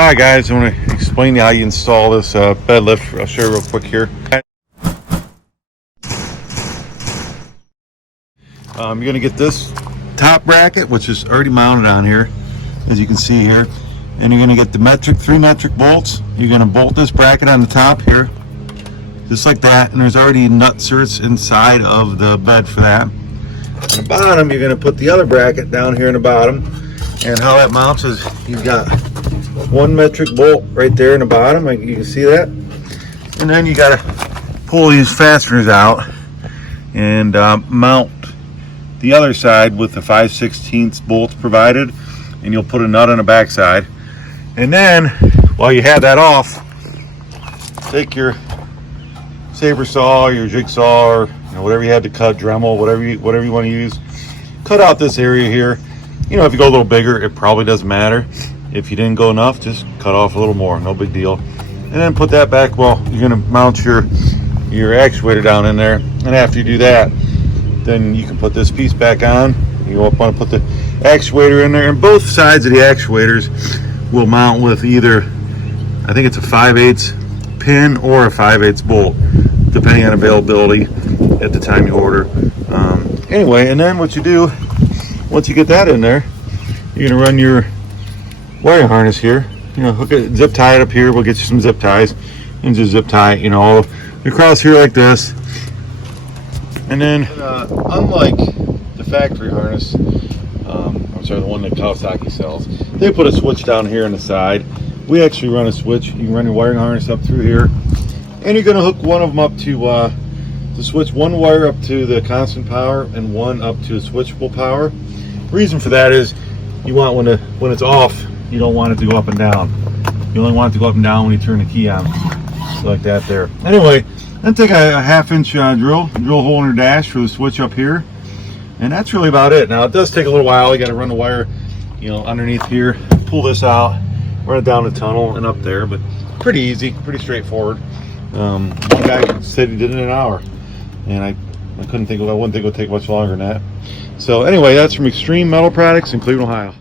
Alright guys, I want to explain to you how you install this bed lift. I'll show you real quick here. You're going to get this top bracket, which is already mounted on here, as you can see here. And you're going to get the 3 metric bolts. You're going to bolt this bracket on the top here, just like that. And there's already nut inserts inside of the bed for that. On the bottom, you're going to put the other bracket down here in the bottom. And how that mounts is you've got 1 metric bolt right there in the bottom, like you can see that. And then you got to pull these fasteners out and mount the other side with the 5/16 bolts provided, and you'll put a nut on the back side. And then while you have that off, take your saber saw, your jigsaw, or whatever you had to cut, Dremel, whatever you want to use. Cut out this area here. If you go a little bigger, it probably doesn't matter. If you didn't go enough, just cut off a little more, no big deal. And then put that back. Well, you're going to mount your actuator down in there, and after you do that, then you can put this piece back on. You want to put the actuator in there, and both sides of the actuators will mount with either, I think it's a 5/8 pin or a 5/8 bolt, depending on availability at the time you order. Anyway, and then what you do, once you get that in there, you're going to run your wiring harness here. Hook it, zip tie it up here. We'll get you some zip ties, and just zip tie it, all across here like this. And then, unlike the factory harness, I'm sorry, the one that Kawasaki sells, they put a switch down here on the side. We actually run a switch. You can run your wiring harness up through here, and you're going to hook one of them up to switch one wire up to the constant power and one up to the switchable power. Reason for that is you want when it's off, you don't want it to go up and down. You only want it to go up and down when you turn the key on, so like that there. Anyway, then take a 1/2-inch drill hole in your dash for the switch up here, and that's really about it. Now it does take a little while. You got to run the wire, underneath here, pull this out, run it down the tunnel and up there, but pretty easy, pretty straightforward. One guy said he did it in an hour, and I wouldn't think it would take much longer than that. So anyway, that's from Extreme Metal Products in Cleveland, Ohio.